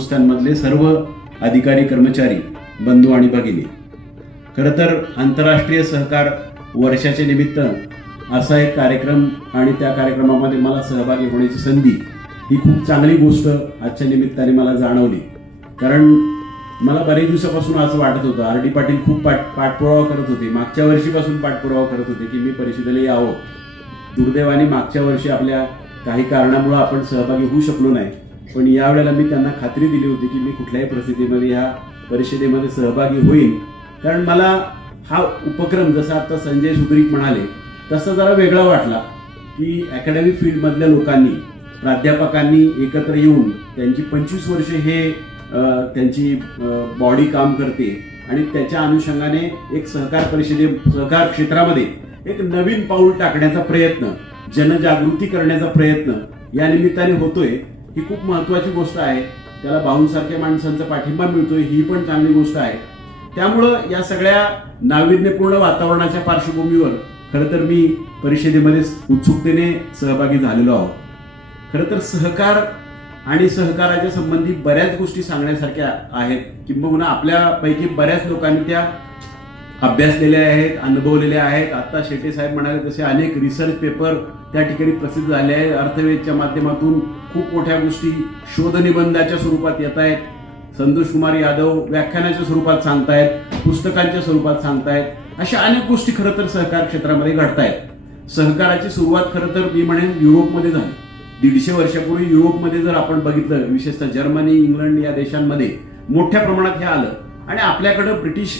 संस्थांमधले सर्व अधिकारी कर्मचारी बंधू आणि भगिनी. खरं तर आंतरराष्ट्रीय सहकार वर्षाच्या निमित्त असा एक कार्यक्रम आणि त्या कार्यक्रमामध्ये मला सहभागी होण्याची संधी ही खूप चांगली गोष्ट आजच्या निमित्ताने मला जाणवली. कारण मला बरेच दिवसापासून असं वाटत होतं आर डी पाटील खूप पाठ पाठपुरावा करत होते. मागच्या वर्षीपासून पाठपुरावा करत होते की मी परिषदेला यावं. दुर्दैवाने मागच्या वर्षी आपल्या काही कारणामुळं आपण सहभागी होऊ शकलो नाही. पण यावेळेला मी त्यांना खात्री दिली होती की मी कुठल्याही परिस्थितीमध्ये ह्या परिषदेमध्ये सहभागी होईल कारण मला हा उपक्रम जसा आता संजय सुद्रीक म्हणाले तसा जरा वेगळा वाटला की अकॅडमिक फील्डमधल्या लोकांनी प्राध्यापकांनी एकत्र येऊन त्यांची पंचवीस वर्षे हे त्यांची बॉडी काम करते आणि त्याच्या अनुषंगाने एक सहकार परिषदे सहकार क्षेत्रामध्ये एक नवीन पाऊल टाकण्याचा प्रयत्न जनजागृती करण्याचा प्रयत्न या निमित्ताने होतोय. ही खूप महत्वाची गोष्ट आहे. त्याला बाहूंसारख्या माणसांचा पाठिंबा मिळतोय ही पण चांगली गोष्ट आहे. त्यामुळं या सगळ्या नाविन्यपूर्ण वातावरणाच्या पार्श्वभूमीवर खरं तर मी परिषदेमध्ये उत्सुकतेने सहभागी झालेलो आहोत. खरं तर सहकार आणि सहकाराच्या संबंधी बऱ्याच गोष्टी सांगण्यासारख्या आहेत. किंबहुना आपल्यापैकी बऱ्याच लोकांनी त्या अभ्यासलेले आहेत अनुभवलेले आहेत. आता शेटे साहेब म्हणाले तसे अनेक रिसर्च पेपर त्या ठिकाणी प्रसिद्ध झाले आहेत. अर्थवेदच्या माध्यमातून खूप मोठ्या गोष्टी शोधनिबंधाच्या स्वरूपात येत आहेत. संतोष कुमार यादव व्याख्यानाच्या स्वरूपात सांगतायत पुस्तकांच्या स्वरूपात सांगतायत. अशा अनेक गोष्टी खरं तर सहकार क्षेत्रामध्ये घडतायत. सहकाराची सुरुवात खरं तर मी म्हणेन युरोपमध्ये झाली. दीडशे वर्षापूर्वी युरोपमध्ये जर आपण बघितलं विशेषतः जर्मनी इंग्लंड या देशांमध्ये मोठ्या प्रमाणात हे आलं आणि आपल्याकडं ब्रिटिश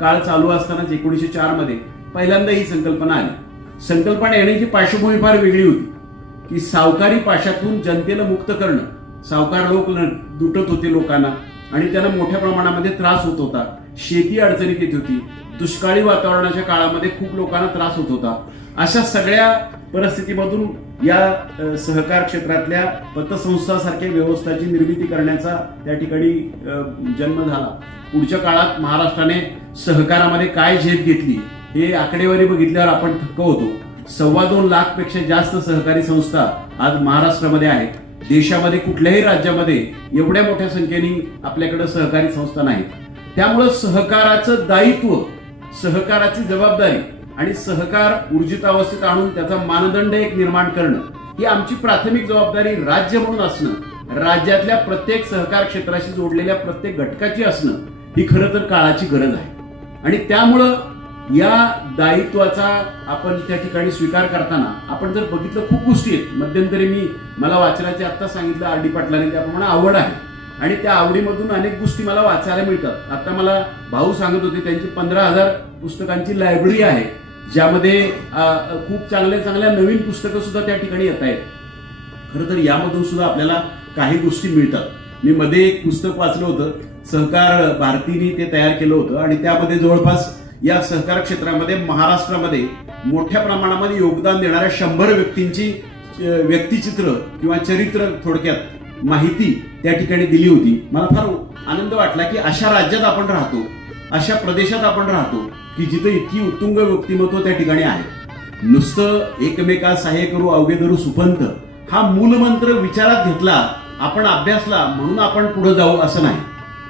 काळ चालू असतानाच एकोणीसशे चारमध्ये पहिल्यांदा ही संकल्पना आली. संकल्पना येण्याची पार्श्वभूमी फार वेगळी होती की सावकारी पाशातून जनतेला मुक्त करणं सावकार लोक दुटत होते लोकांना आणि त्यांना मोठ्या प्रमाणामध्ये त्रास होत होता. शेती अडचणीत येत होती दुष्काळी वातावरणाच्या काळामध्ये खूप लोकांना त्रास होत होता. अशा सगळ्या परिस्थितीमधून या सहकार क्षेत्रातल्या पतसंस्था सारख्या व्यवस्थाची निर्मिती करण्याचा त्या ठिकाणी जन्म झाला. पुढच्या काळात महाराष्ट्राने सहकारामध्ये काय झेप घेतली हे आकडेवारी बघितल्यावर आपण थक्क होतो. सव्वा दोन लाखपेक्षा जास्त सहकारी संस्था आज महाराष्ट्रामध्ये आहेत. देशामध्ये कुठल्याही राज्यामध्ये एवढ्या मोठ्या संख्येने आपल्याकडे सहकारी संस्था नाहीत. त्यामुळं सहकाराचं दायित्व सहकाराची जबाबदारी आणि सहकार ऊर्जित अवस्थेत आणून त्याचा मानदंड एक निर्माण करणं ही आमची प्राथमिक जबाबदारी राज्य म्हणून असणं राज्यातल्या प्रत्येक सहकार क्षेत्राशी जोडलेल्या प्रत्येक घटकाची असणं ही खरं तर काळाची गरज आहे. आणि त्यामुळं या दायित्वाचा आपण त्या ठिकाणी स्वीकार करताना आपण जर बघितलं खूप गोष्टी आहेत. मध्यंतरी मी मला वाचनाचे आत्ता सांगितलं आर डी पाटलाने त्याप्रमाणे आवड आहे. आणि त्या आवडीमधून अनेक गोष्टी मला वाचायला मिळतात. आता मला भाऊ सांगत होते त्यांची पंधरा हजार पुस्तकांची लायब्ररी आहे ज्यामध्ये खूप चांगल्या चांगल्या नवीन पुस्तकं सुद्धा त्या ठिकाणी येत आहेत. खरं तर यामधून सुद्धा आपल्याला काही गोष्टी मिळतात. मी मध्ये एक पुस्तक वाचलं होतं सहकार भारतीने ते तयार केलं होतं. आणि त्यामध्ये जवळपास या सहकार क्षेत्रामध्ये महाराष्ट्रामध्ये मोठ्या प्रमाणामध्ये योगदान देणाऱ्या शंभर व्यक्तींची व्यक्तिचित्र किंवा चरित्र थोडक्यात माहिती त्या ठिकाणी दिली होती. मला फार आनंद वाटला की अशा राज्यात आपण राहतो अशा प्रदेशात आपण राहतो की जिथे इतकी उत्तुंग व्यक्तिमत्व त्या ठिकाणी आहे. नुसतं एकमेका सहाय्य करू अवघे धरू सुपंत हा मूलमंत्र विचारात घेतला आपण अभ्यासला म्हणून आपण पुढे जाऊ असं नाही.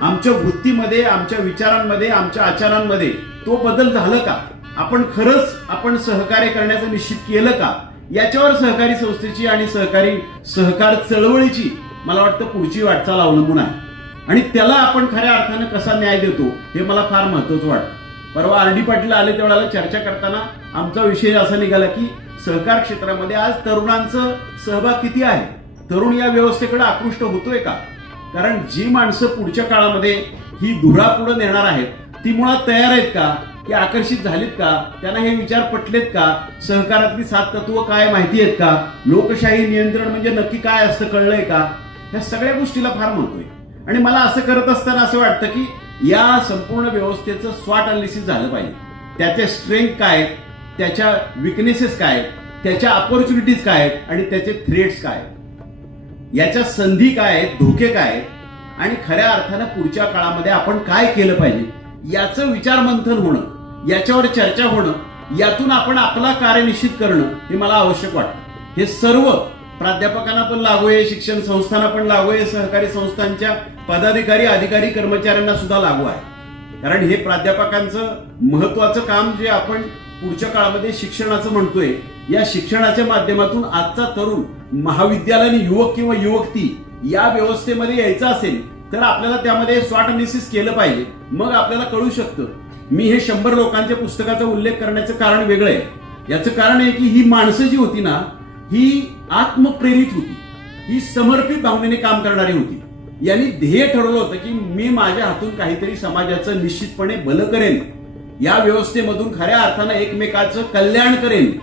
आमच्या वृत्तीमध्ये आमच्या विचारांमध्ये आमच्या आचारांमध्ये तो बदल झालं का? आपण खरंच आपण सहकार्य करण्याचं निश्चित केलं का? याच्यावर सहकारी संस्थेची आणि सहकारी सहकार चळवळीची मला वाटतं पुढची वाटचाल अवलंबून आहे. आणि त्याला आपण खऱ्या अर्थानं कसा न्याय देतो हे मला फार महत्वाचं वाटतं. परवा आर डी पाटील आले तेवढ्याला चर्चा करताना आमचा विषय असा निघाला की सहकार क्षेत्रामध्ये आज तरुणांचं सहभाग किती आहे? तरुण या व्यवस्थेकडे आकृष्ट होतोय का? कारण जी माणसं पुढच्या काळामध्ये ही धुरा पुढे नेणार आहेत ती मुळात तयार आहेत का? की आकर्षित झालीत का? त्यांना हे विचार पटलेत का? सहकारातली सात तत्व काय माहिती आहेत का? लोकशाही नियंत्रण म्हणजे नक्की काय असतं कळलंय का? ह्या सगळ्या गोष्टीला फार महत्त्व आहे. आणि मला असं करत असताना असं वाटतं की या संपूर्ण व्यवस्थेचं स्वाट अनालिसिस झालं पाहिजे. त्याचे स्ट्रेंथ काय आहेत? त्याच्या विकनेसेस काय आहेत? त्याच्या ऑपॉर्च्युनिटीज काय आहेत? आणि त्याचे थ्रेट्स काय आहेत? याच्या संधी काय आहेत धोके काय आहेत आणि खऱ्या अर्थानं पुढच्या काळामध्ये आपण काय केलं पाहिजे याचं विचार मंथन होणं याच्यावर चर्चा होणं यातून आपण आपला कार्य निश्चित करणं हे मला आवश्यक वाटतं. हे सर्व प्राध्यापकांना पण लागू आहे शिक्षण संस्थांना पण लागू आहे सहकारी संस्थांच्या पदाधिकारी अधिकारी कर्मचाऱ्यांना सुद्धा लागू आहे. कारण हे प्राध्यापकांचं महत्वाचं काम जे आपण पुढच्या काळामध्ये शिक्षणाचं म्हणतोय या शिक्षणाच्या माध्यमातून आजचा तरुण महाविद्यालयीन युवक किंवा युवती या व्यवस्थेमध्ये यायचं असेल तर आपल्याला त्यामध्ये स्वॉट अनालिसिस केलं पाहिजे. मग आपल्याला कळू शकतं. मी हे शंभर लोकांच्या पुस्तकाचा उल्लेख करण्याचं कारण वेगळं आहे. याचं कारण आहे की ही माणसं जी होती ना ही आत्मप्रेरित होती. ही समर्पित भावनेने काम करणारी होती. यांनी ध्येय ठरवलं होतं की मी माझ्या हातून काहीतरी समाजाचं निश्चितपणे भलं करेन. या व्यवस्थेमधून खऱ्या अर्थानं एकमेकाचं कल्याण करेन.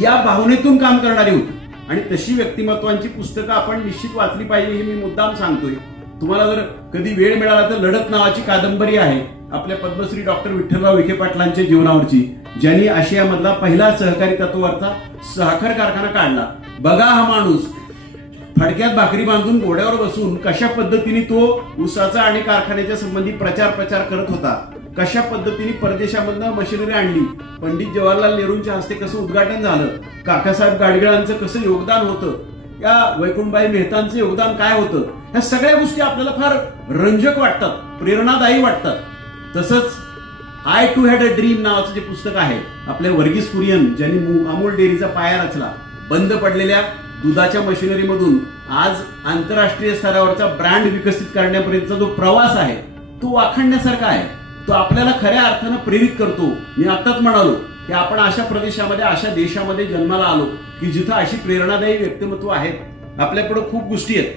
या भावनेतून काम करणारी होती. आणि तशी व्यक्तिमत्वांची पुस्तकं आपण निश्चित वाचली पाहिजे हे मी मुद्दाम सांगतोय. तुम्हाला जर कधी वेळ मिळाला तर लढत नावाची कादंबरी आहे आपल्या पद्मश्री डॉक्टर विठ्ठलराव विखे पाटलांच्या जीवनावरची ज्यांनी आशियामधला पहिला सहकारी तत्वाचा साखर कारखाना काढला. बघा हा माणूस. फडक्यात भाकरी बांधून घोड्यावर बसून कशा पद्धतीने तो ऊसाचा आणि कारखान्याच्या संबंधी प्रचार प्रचार करत होता? कशा पद्धतीने परदेशामधनं मशिनरी आणली? पंडित जवाहरलाल नेहरूंच्या हस्ते कसं उद्घाटन झालं? काकासाहेब गाडगिळांचं कसं योगदान होतं? या वैकुंठबाई मेहतांचं योगदान काय होतं? ह्या सगळ्या गोष्टी आपल्याला फार रंजक वाटतात प्रेरणादायी वाटतात. तसंच I too had a dream नावाचं जे पुस्तक आहे आपल्या वर्गीस कुरियन ज्यांनी अमूल डेअरीचा पाया रचला बंद पडलेल्या दुधाच्या मशिनरीमधून आज आंतरराष्ट्रीय स्तरावरचा ब्रँड विकसित करण्यापर्यंतचा जो प्रवास आहे तो वाखणण्यासारखा आहे. तो आपल्याला खऱ्या अर्थानं प्रेरित करतो. मी आताच म्हणालो की आपण अशा प्रदेशामध्ये अशा देशामध्ये जन्माला आलो की जिथं अशी प्रेरणादायी व्यक्तिमत्व आहेत. आपल्याकडं खूप गोष्टी आहेत.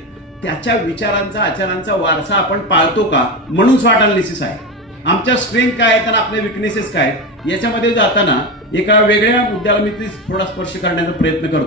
त्याच्या विचारांचा आचारांचा वारसा आपण पाळतो का? म्हणून स्वॉट अनालिसिस आहे. आमच्या स्ट्रेंथ काय आहेत आणि आपल्या विकनेसेस काय आहेत? याच्यामध्ये जाताना एका वेगळ्या मुद्द्याला मी ती थोडा स्पर्श करण्याचा प्रयत्न करतो.